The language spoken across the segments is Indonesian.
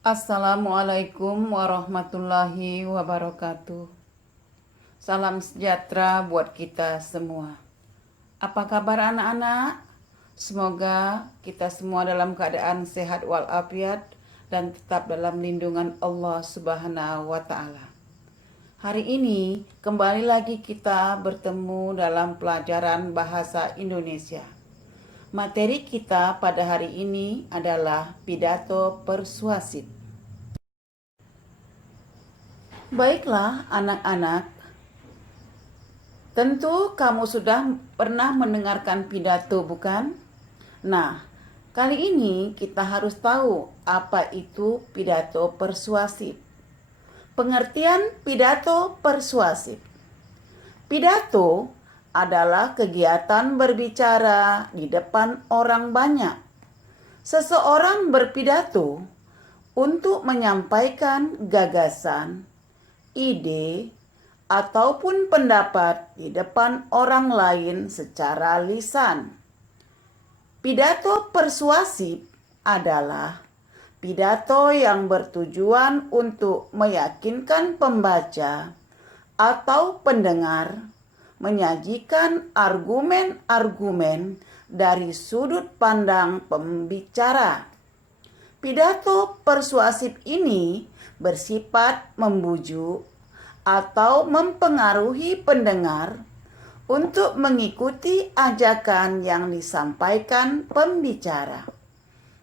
Assalamualaikum warahmatullahi wabarakatuh. Salam sejahtera buat kita semua. Apa kabar anak-anak? Semoga kita semua dalam keadaan sehat walafiat dan tetap dalam lindungan Allah Subhanahu wa taala. Hari ini kembali lagi kita bertemu dalam pelajaran bahasa Indonesia. Materi kita pada hari ini adalah pidato persuasif. Baiklah anak-anak, tentu kamu sudah pernah mendengarkan pidato, bukan? Nah, kali ini kita harus tahu apa itu pidato persuasif. Pengertian pidato persuasif. Pidato adalah kegiatan berbicara di depan orang banyak. Seseorang berpidato untuk menyampaikan gagasan, ide, ataupun pendapat di depan orang lain secara lisan. Pidato persuasif adalah pidato yang bertujuan untuk meyakinkan pembaca atau pendengar, menyajikan argumen-argumen dari sudut pandang pembicara. Pidato persuasif ini bersifat membujuk atau mempengaruhi pendengar untuk mengikuti ajakan yang disampaikan pembicara.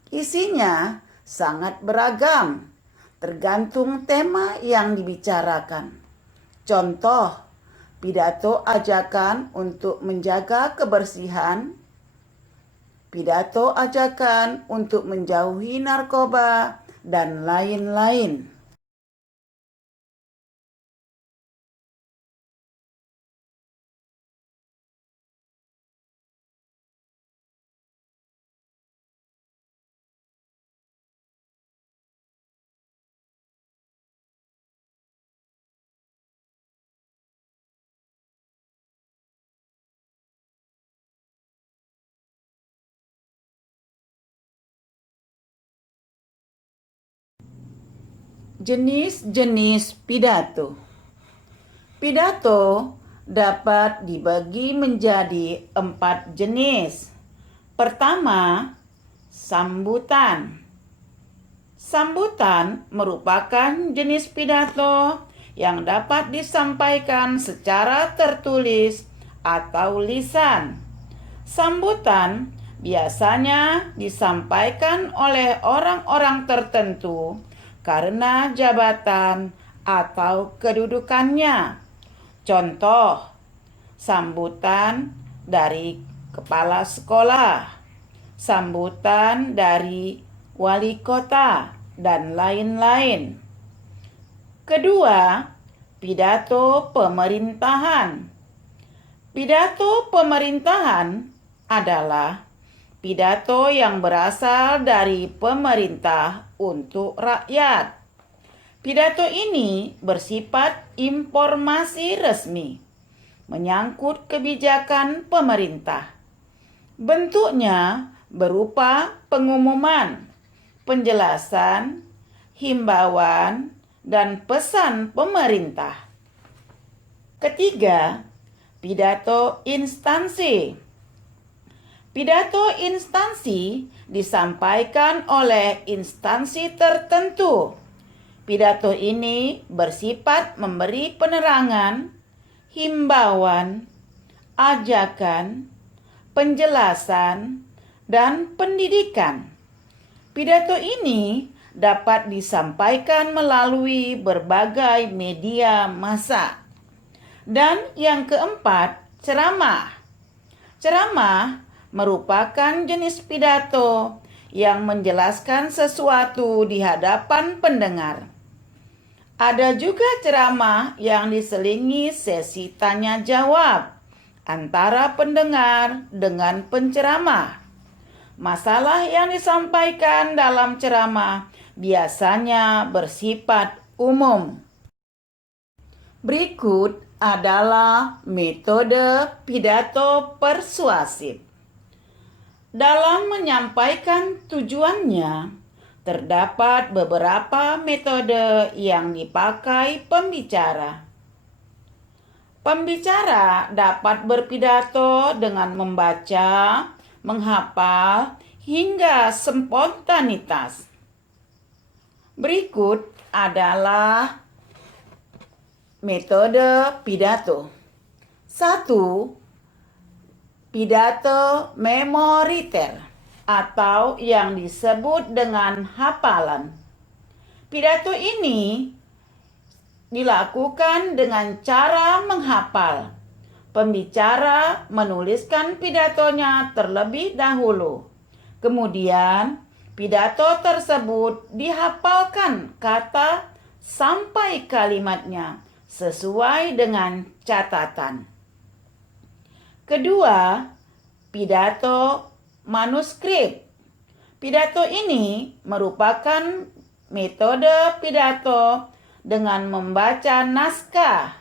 Isinya sangat beragam, tergantung tema yang dibicarakan. Contoh, pidato ajakan untuk menjaga kebersihan, pidato ajakan untuk menjauhi narkoba, dan lain-lain. Jenis-jenis pidato. Pidato dapat dibagi menjadi 4 jenis. Pertama, sambutan. Sambutan merupakan jenis pidato yang dapat disampaikan secara tertulis atau lisan. Sambutan biasanya disampaikan oleh orang-orang tertentu karena jabatan atau kedudukannya. Contoh, sambutan dari kepala sekolah, sambutan dari wali kota, dan lain-lain. Kedua, pidato pemerintahan. Pidato pemerintahan adalah pidato yang berasal dari pemerintah untuk rakyat. Pidato ini bersifat informasi resmi, menyangkut kebijakan pemerintah. Bentuknya berupa pengumuman, penjelasan, himbauan, dan pesan pemerintah. Ketiga, pidato instansi. Pidato instansi disampaikan oleh instansi tertentu. Pidato ini bersifat memberi penerangan, himbauan, ajakan, penjelasan, dan pendidikan. Pidato ini dapat disampaikan melalui berbagai media massa. Dan yang keempat, ceramah. Ceramah merupakan jenis pidato yang menjelaskan sesuatu di hadapan pendengar. Ada juga ceramah yang diselingi sesi tanya jawab antara pendengar dengan penceramah. Masalah yang disampaikan dalam ceramah biasanya bersifat umum. Berikut adalah metode pidato persuasif. Dalam menyampaikan tujuannya, Terdapat beberapa metode yang dipakai pembicara. Pembicara dapat berpidato dengan membaca, menghafal, hingga spontanitas. Berikut adalah metode pidato. 1. Pidato memoriter atau yang disebut dengan hafalan. Pidato ini dilakukan dengan cara menghafal. Pembicara menuliskan pidatonya terlebih dahulu. Kemudian, pidato tersebut dihafalkan kata sampai kalimatnya sesuai dengan catatan. Kedua, pidato manuskrip. Pidato ini merupakan metode pidato dengan membaca naskah.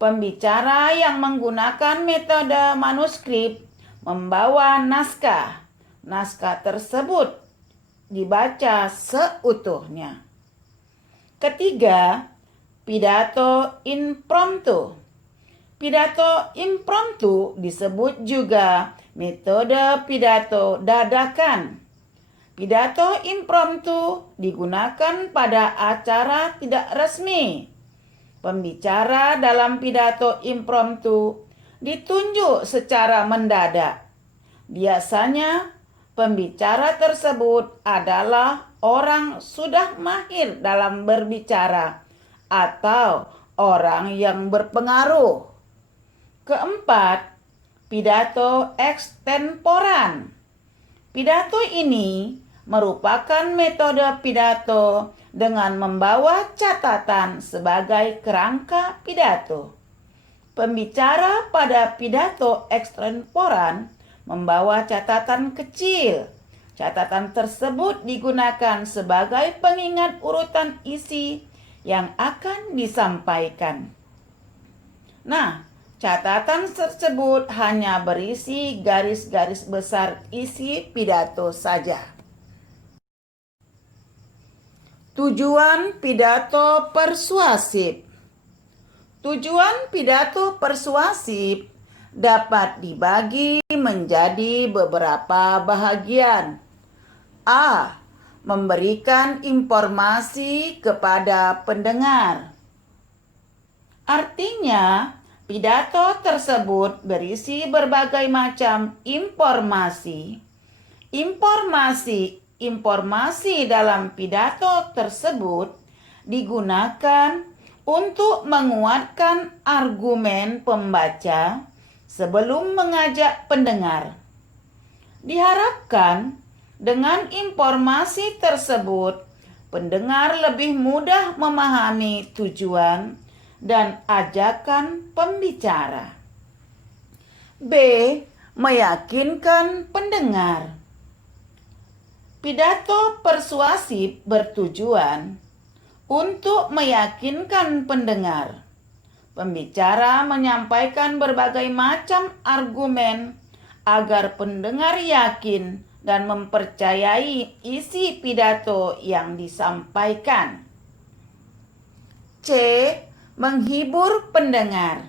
Pembicara yang menggunakan metode manuskrip membawa naskah. Naskah tersebut dibaca seutuhnya. Ketiga, pidato impromptu. Pidato impromptu disebut juga metode pidato dadakan. Pidato impromptu digunakan pada acara tidak resmi. Pembicara dalam pidato impromptu ditunjuk secara mendadak. Biasanya pembicara tersebut adalah orang sudah mahir dalam berbicara atau orang yang berpengaruh. Keempat, pidato ekstemporan. Pidato ini merupakan metode pidato dengan membawa catatan sebagai kerangka pidato. Pembicara pada pidato ekstemporan membawa catatan kecil. Catatan tersebut digunakan sebagai pengingat urutan isi yang akan disampaikan. Nah, catatan tersebut hanya berisi garis-garis besar isi pidato saja. Tujuan pidato persuasif. Tujuan pidato persuasif dapat dibagi menjadi beberapa bahagian. A. Memberikan informasi kepada pendengar. Artinya, pidato tersebut berisi berbagai macam informasi. Informasi dalam pidato tersebut digunakan untuk menguatkan argumen pembaca sebelum mengajak pendengar. Diharapkan dengan informasi tersebut, pendengar lebih mudah memahami tujuan dan ajakan pembicara. B. Meyakinkan pendengar. Pidato persuasif bertujuan untuk meyakinkan pendengar. Pembicara menyampaikan berbagai macam argumen agar pendengar yakin dan mempercayai isi pidato yang disampaikan. C. Menghibur pendengar.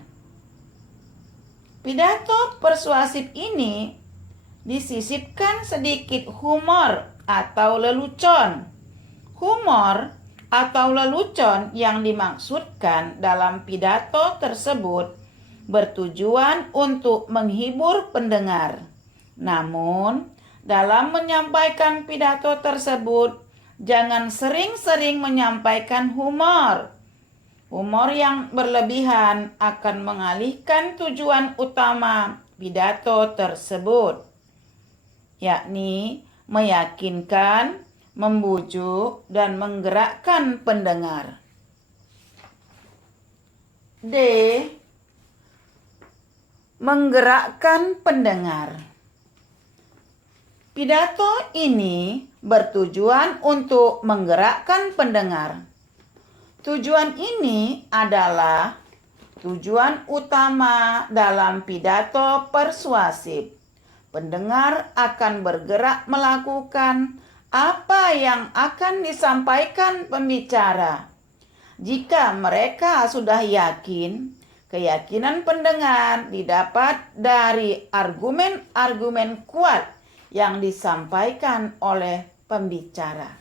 Pidato persuasif ini disisipkan sedikit humor atau lelucon. Humor atau lelucon yang dimaksudkan dalam pidato tersebut bertujuan untuk menghibur pendengar. Namun, dalam menyampaikan pidato tersebut, jangan sering-sering menyampaikan humor. Humor yang berlebihan akan mengalihkan tujuan utama pidato tersebut, yakni meyakinkan, membujuk, dan menggerakkan pendengar. D. Menggerakkan pendengar. Pidato ini bertujuan untuk menggerakkan pendengar. Tujuan ini adalah tujuan utama dalam pidato persuasif. Pendengar akan bergerak melakukan apa yang akan disampaikan pembicara. Jika mereka sudah yakin, keyakinan pendengar didapat dari argumen-argumen kuat yang disampaikan oleh pembicara.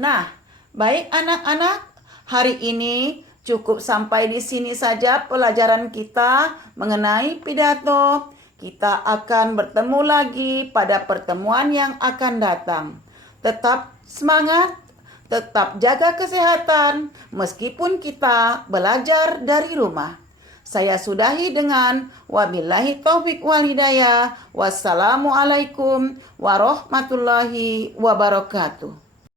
Nah, baik anak-anak, hari ini cukup sampai di sini saja pelajaran kita mengenai pidato. Kita akan bertemu lagi pada pertemuan yang akan datang. Tetap semangat, tetap jaga kesehatan meskipun kita belajar dari rumah. Saya sudahi dengan wabillahi taufik wal hidayah. Wassalamualaikum warahmatullahi wabarakatuh.